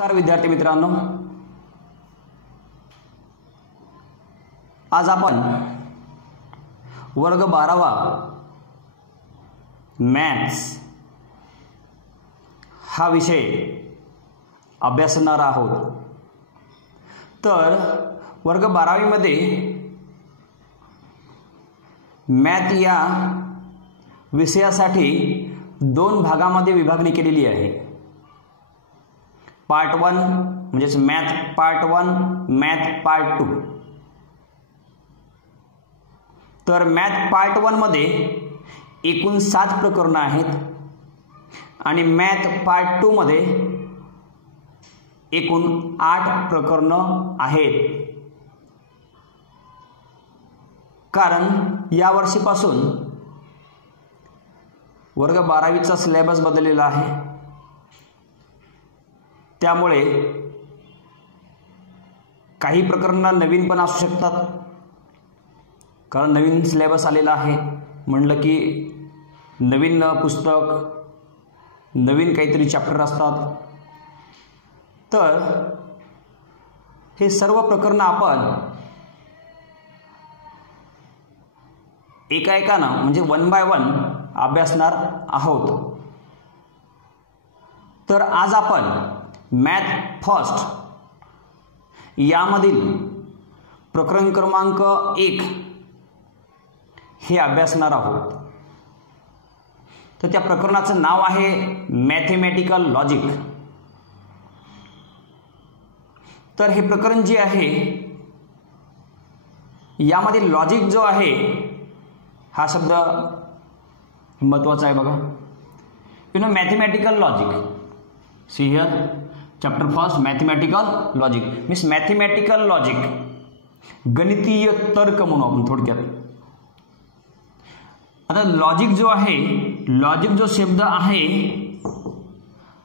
नमस्कार विद्यार्थी मित्रांनो, आज आपण वर्ग 12वा मॅथ्स हा विषय अभ्यासणार आहोत। तर वर्ग 12वी मध्ये मॅथ या विषयासाठी दोन भागामध्ये विभागणी केलेली आहे। पार्ट 1 म्हणजे मॅथ पार्ट 1, मॅथ पार्ट 2। तर मॅथ पार्ट 1 मध्ये एकूण 7 प्रकरणे आहेत आणि मॅथ पार्ट 2 मध्ये एकूण 8 प्रकरणे आहेत। कारण या वर्षीपासून वर्ग 12वीचा सिलेबस बदललेला आहे, त्यामुळे काही प्रकरणे नवीन पण असू शकतात। कारण नवीन सिलेबस आलेला आहे म्हणलं की नवीन पुस्तक, नवीन काहीतरी चॅप्टर असतात। तर हे सर्व प्रकरणे आपण एकाएकानं म्हणजे 1 बाय 1 अभ्यासणार आहोत। तर आज आपण मॅथ फर्स्ट यामधील प्रकरण क्रमांक 1 हे अभ्यासणार आहोत। तर त्या प्रकरणाचं नाव आहे मॅथेमॅटिकल लॉजिक। तर हे प्रकरण जे आहे यामध्ये लॉजिक जो आहे हा शब्द महत्त्वाचा आहे बघा। Mathematical logic, see here chapter first mathematical logic means mathematical logic, गणितीय तर्क म्हणू आपण थोडक्यात। आता लॉजिक जो आहे, लॉजिक जो शब्द आहे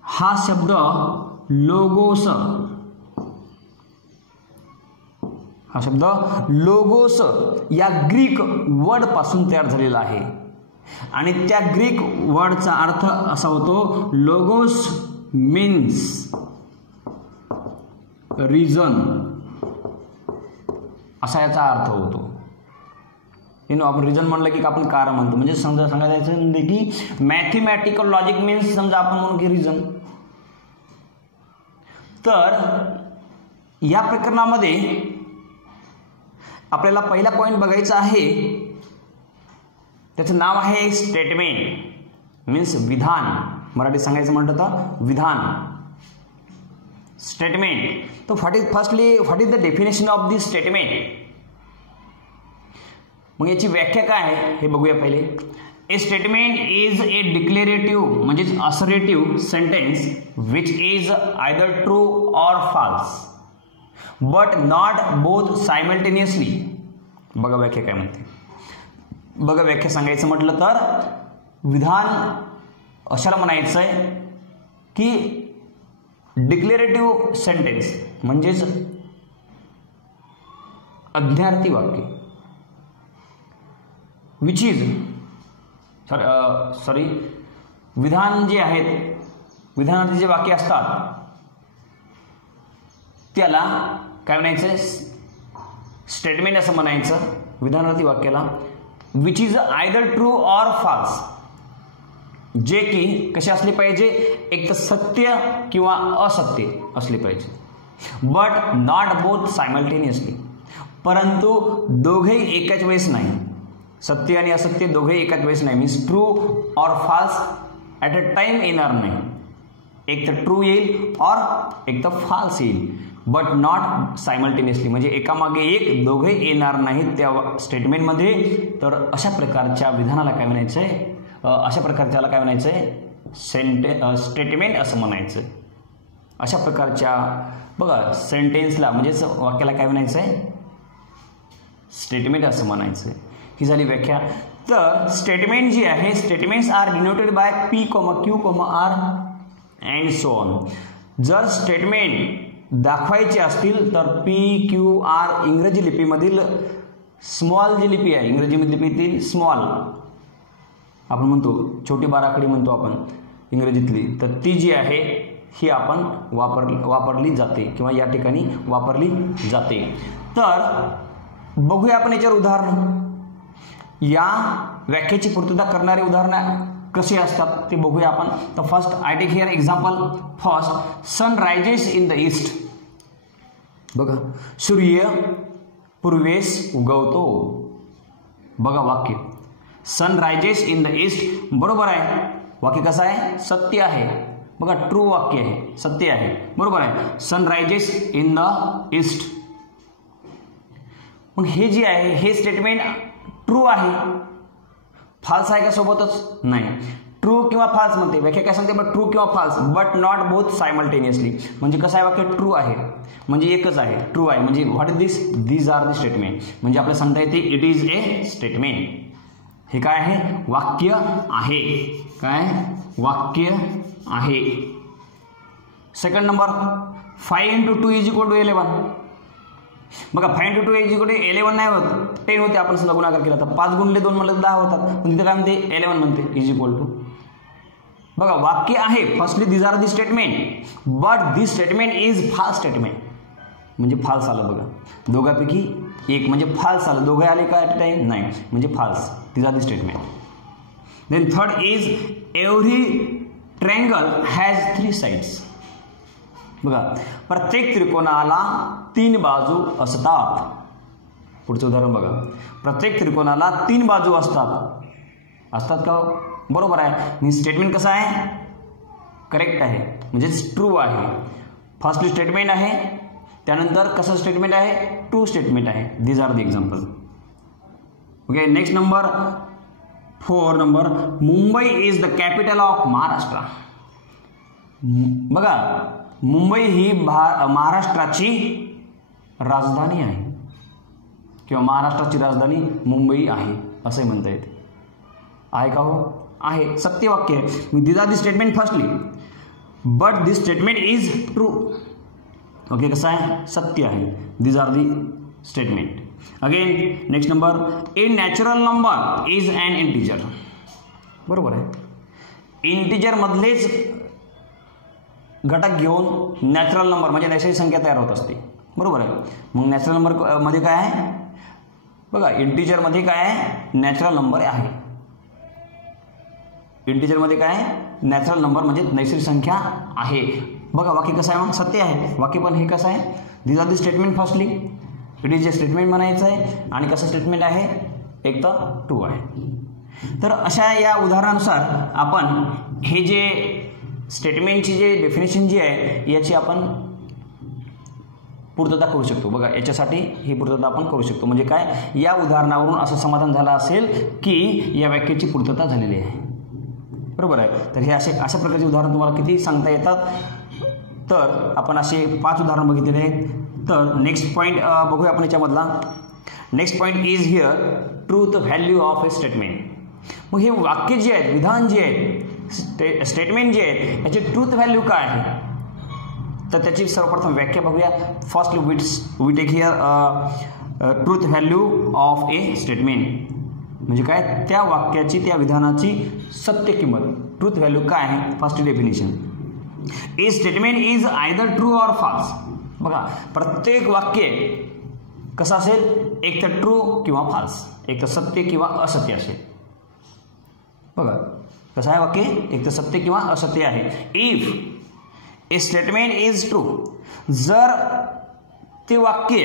हा शब्द लोगोस, हा शब्द लोगोस या ग्रीक वर्ड पासून तयार झालेला आहे आणि त्या ग्रीक वर्डचा अर्थ असा होतो लोगोस मीन्स रिझन, असा याचा अर्थ होतो। आपण रिझन म्हणलं की आपण कारण म्हणतो, म्हणजे समजा सांगायचं म्हणजे की मॅथेमॅटिकल लॉजिक मीन्स समजा आपण म्हणू की रिझन। तर या प्रकरणामध्ये आपल्याला पहिला पॉइंट बघायचा आहे, त्याचं नाव आहे स्टेटमेंट मीन्स विधान, मराठी सांगायचं म्हटलं तर विधान, स्टेटमेंट। तो what is the definition of this statement. मग याची व्याख्या काय आहे हे बघूया पहिले। A statement is a declarative म्हणजे assertive sentence which is either true or false but not both simultaneously. बघा व्याख्या काय म्हणते, बघा व्याख्या सांगायचं म्हटलं तर विधान अशाला म्हणायचं आहे की डिक्लेरेटिव्ह सेंटेन्स म्हणजेच अज्ञार्थी वाक्य, विच इज विधान जे आहेत, विधानाचे जे वाक्य असतात त्याला काय म्हणायचं, स्टेटमेंट असं म्हणायचं विधानार्थी वाक्याला। Which is either true or false, जे की कसे असले पाहिजे, एक तर सत्य किंवा असत्य असले पाहिजे, बट नॉट बोथ सायमल्टेनियसली, परंतु दोघेही एकाच वेळेस नाही, सत्य आणि असत्य दोघेही एकाच वेळेस नाही, means true or false at a time येणार नाही, एक तर ट्रू येईल और एक तर फॉल्स येईल, बट नॉट सायमल्टेनियसली म्हणजे एकामागे एक दोघे येणार नाहीत त्या स्टेटमेंटमध्ये। तर अशा प्रकारच्या विधानाला काय म्हणायचं आहे, अशा प्रकारच्याला काय म्हणायचं आहे, स्टेटमेंट असं म्हणायचं। अशा प्रकारच्या बघा सेंटेन्सला म्हणजेच वाक्याला काय म्हणायचं आहे, स्टेटमेंट असं म्हणायचं। ही झाली व्याख्या। तर स्टेटमेंट जी आहे, statements are denoted by P, Q, R and so on. जर स्टेटमेंट दाखवायचे असतील तर P, Q, R इंग्रजी लिपीमधील स्मॉल जी लिपी आहे, इंग्रजी लिपीतील स्मॉल आपण म्हणतो छोटी बाराखडी म्हणतो आपण इंग्रजीतली, तर ती जी आहे ही आपण वापरली जाते किंवा या ठिकाणी वापरली जाते. तर बघूया आपण याच्यावर उदाहरण. या व्याख्येची पूर्तता करणारे उदाहरण कसे असतात ते बघूया आपण. तर first I take here example. First, sun rises in the east. बघा, सूर्य पूर्वेस उगवतो. बघा वाक्य, sun rises in the east बरोबर आहे. वाक्य कसं आहे? सत्य आहे. बघा, ट्रू वाक्य आहे, सत्य आहे, बरोबर आहे. सन रायजेस इन द ईस्ट. मग हे जे आहे हे स्टेटमेंट ट्रू आहे, फाल्स आहे का सोबतच? नाही. ट्रू किंवा फाल्स म्हणते, व्याख्या काय सांगते? बट ट्रू किंवा false, but not both simultaneously. म्हणजे कसं आहे वाक्य? ट्रू आहे म्हणजे एकच आहे, ट्रू आहे. म्हणजे what is this? These are the statement. म्हणजे आपल्याला सांगता येते इट इज ए स्टेटमेंट. हे काय आहे? वाक्य आहे. काय? वाक्य आहे. Second number, 5 × 2 = 11. बघा, 5 × 2 = 11 नाही होत, 10 होते. आपण समजा गुणाकार केला तर 5 × 2 म्हणलं 10 होतात. पण तिथे काय म्हणते? 11 म्हणते =. बघा, वाक्य आहे. Firstly these are the statement, but this statement is false statement. म्हणजे फाल्स आलं. बघा, दोघांपैकी एक म्हणजे फाल्स आलं. दोघे आले का ॲट टाइम? नाही, म्हणजे false. These are the statement. Then third is every triangle has 3 sides. बघा, प्रत्येक त्रिकोणाला 3 बाजू असतात. पुढचं उदाहरण बघा, प्रत्येक त्रिकोणाला 3 बाजू असतात का? बरोबर आहे. मी स्टेटमेंट कसं आहे? करेक्ट आहे, म्हणजे ट्रू आहे. फर्स्ट स्टेटमेंट आहे, त्यानंतर कसं स्टेटमेंट आहे? ट्रू स्टेटमेंट आहे. These are the example. Okay, next number 4 number, Mumbai is the capital of Maharashtra. बघा, मुंबई ही महाराष्ट्राची राजधानी आहे किंवा महाराष्ट्राची राजधानी मुंबई आहे असंही म्हणता येते. आहे का? हो, आहे. सत्य वाक्य आहे. This are the statement firstly, but this statement is true. Okay, कसं आहे? सत्य आहे. This are the statement. Again next number, a natural number is an integer. बरोबर आहे. इंटिजर मधलेच घटक घेऊन नॅचरल नंबर म्हणजे नैसर्गिक संख्या तयार होत असते. बरोबर आहे. मग नॅचरल नंबर मध्ये काय आहे? बघा, इंटिजर मध्ये काय आहे? नॅचरल नंबर आहे. इंटिजर मध्ये काय आहे? नॅचरल नंबर म्हणजे नैसर्गिक संख्या आहे. बघा, वाक्य कसं आहे? मग सत्य आहे. वाक्य पण हे कसं आहे? This are the statement firstly, it is a statement म्हणायचं आहे. आणि कसं स्टेटमेंट आहे? एक तर ट्रू आहे. तर अशा या उदाहरणानुसार आपण हे जे स्टेटमेंटची जे डेफिनेशन जी आहे याची आपण पूर्तता करू शकतो. बघा, याच्यासाठी ही पूर्तता आपण करू शकतो. म्हणजे काय? या उदाहरणावरून असं समाधान झालं असेल की या वाक्याची पूर्तता झालेली आहे. बरोबर आहे. तर हे अशा प्रकारचे उदाहरण तुम्हाला किती सांगता येतात? तर आपण असे 5 उदाहरण बघितलेले आहेत. तर नेक्स्ट पॉईंट बघूया आपण याच्यामधला. Next point is here truth value of a statement. मग हे वाक्य जे आहेत, विधान जे आहेत, स्टेटमेंट जे आहेत, याची ट्रूथ व्हॅल्यू काय आहे? तर त्याची सर्वप्रथम व्याख्या बघूया. First we take here truth value of a statement. म्हणजे काय? त्या वाक्याची, त्या विधानाची सत्य किंमत. ट्रूथ व्हॅल्यू काय आहे? First definition, a statement is either true or false. बघा, प्रत्येक वाक्य कसं असेल? एक तर ट्रू किंवा फॉल्स, एक तर सत्य किंवा असत्य असेल. बघा, कसं आहे वाक्य? एक तर सत्य किंवा असत्य आहे. If a statement is true, जर ते वाक्य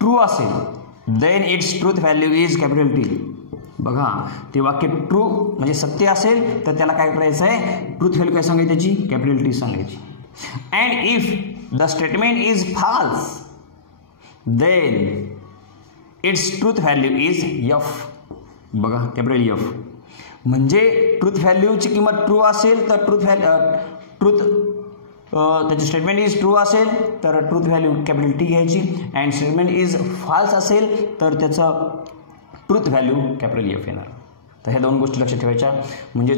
ट्रू असेल then its truth value is capital T. बघा, ते वाक्य ट्रू म्हणजे सत्य असेल तर त्याला काय करायचं आहे? ट्रूथ व्हॅल्यू काय सांगायची? त्याची कॅपिटल टी सांगायची. And if the statement is false then its truth value is F. बघा, कॅपिटल एफ. म्हणजे ट्रूथ व्हॅल्यूची किंमत ट्रू असेल तर त्याची स्टेटमेंट इज ट्रू असेल तर ट्रूथ व्हॅल्यू कॅपिटल टी घ्यायची. अँड स्टेटमेंट इज फॉल्स असेल तर त्याचं ट्रूथ व्हॅल्यू कॅपिटल एफ येणार. तर ह्या 2 गोष्टी लक्षात ठेवायच्या. म्हणजे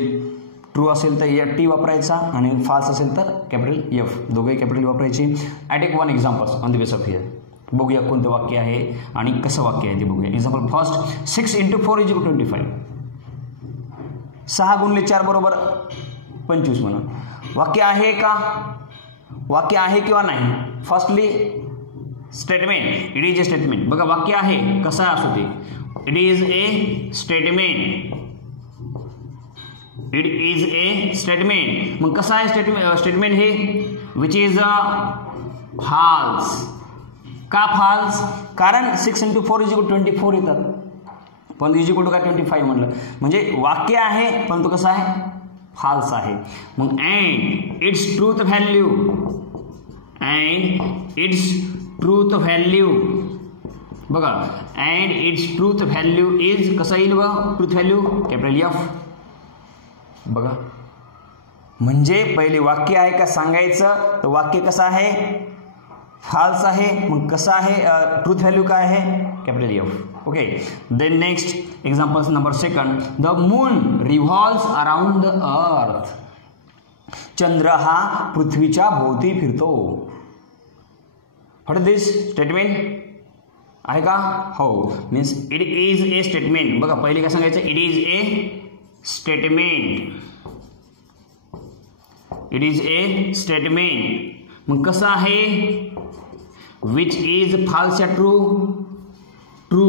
ट्रू असेल तर टी वापरायचा आणि फॉल्स असेल तर कॅपिटल एफ, दोघेही कॅपिटल वापरायची. I take 1 examples on the base of here. बघूया कोणतं वाक्य आहे आणि कसं वाक्य आहे ते बघूया. Example first, 6 × 4 = 25. 6 × 4 = 25 म्हणा. वाक्य आहे का, वाक्य आहे किंवा नाही. Firstly statement, it is a statement. बघा वाक्य आहे कसं असू दे, it is a statement, it is a statement. मग कसं आहे स्टेटमेंट हे, विच इज अ फाल्स. का फाल्स, कारण 6 × 4 = 24 येतात, पण इज इक्वल टू काय 25 म्हणलं, म्हणजे वाक्य आहे पण तो कसं आहे, फाल्स आहे. मग and its truth value, and its truth value. बघा and its truth value is, कसं येईल बघा ट्रूथ व्हॅल्यू, कॅपिटल F. बघा म्हणजे पहिले वाक्य आहे का सांगायचं, तर वाक्य कसं आहे, फाल्स आहे. मग कसं आहे, ट्रूथ व्हॅल्यू काय आहे, capital F. Okay. Then next example number 2. The moon revolves around the earth. चंद्र हा पृथ्वीच्या भोवती फिरतो. व्हॉट इज दिस स्टेटमेंट आहे का, हो. Means it is a statement. बघा पहिले काय सांगायचं, it is a statement, it is a statement. मग कसं आहे, विच इज फाल्स या ट्रू, ट्रू.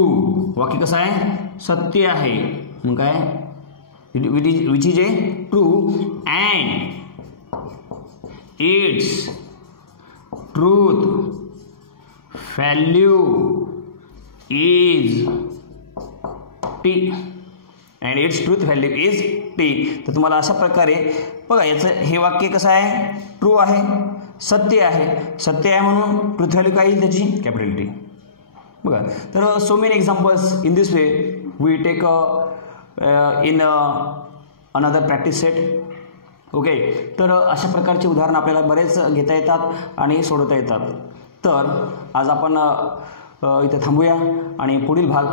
वाक्य कसं आहे, सत्य आहे. मग काय, which is a true and its truth value is T, and its truth value is T. तर तुम्हाला अशा प्रकारे बघा याचं हे वाक्य कसं आहे, ट्रू आहे, सत्य आहे. सत्य आहे म्हणून ट्रूथ व्हॅल्यू काय येईल त्याची, कॅपिटल T. बघा तर so many examples in this way we take in another practice set. Okay. तर अशा प्रकारचे उदाहरण आपल्याला बरेच घेता येतात आणि सोडवता येतात. तर आज आपण इथे थांबूया आणि पुढील भाग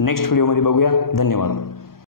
नेक्स्ट व्हिडिओमध्ये बघूया. धन्यवाद.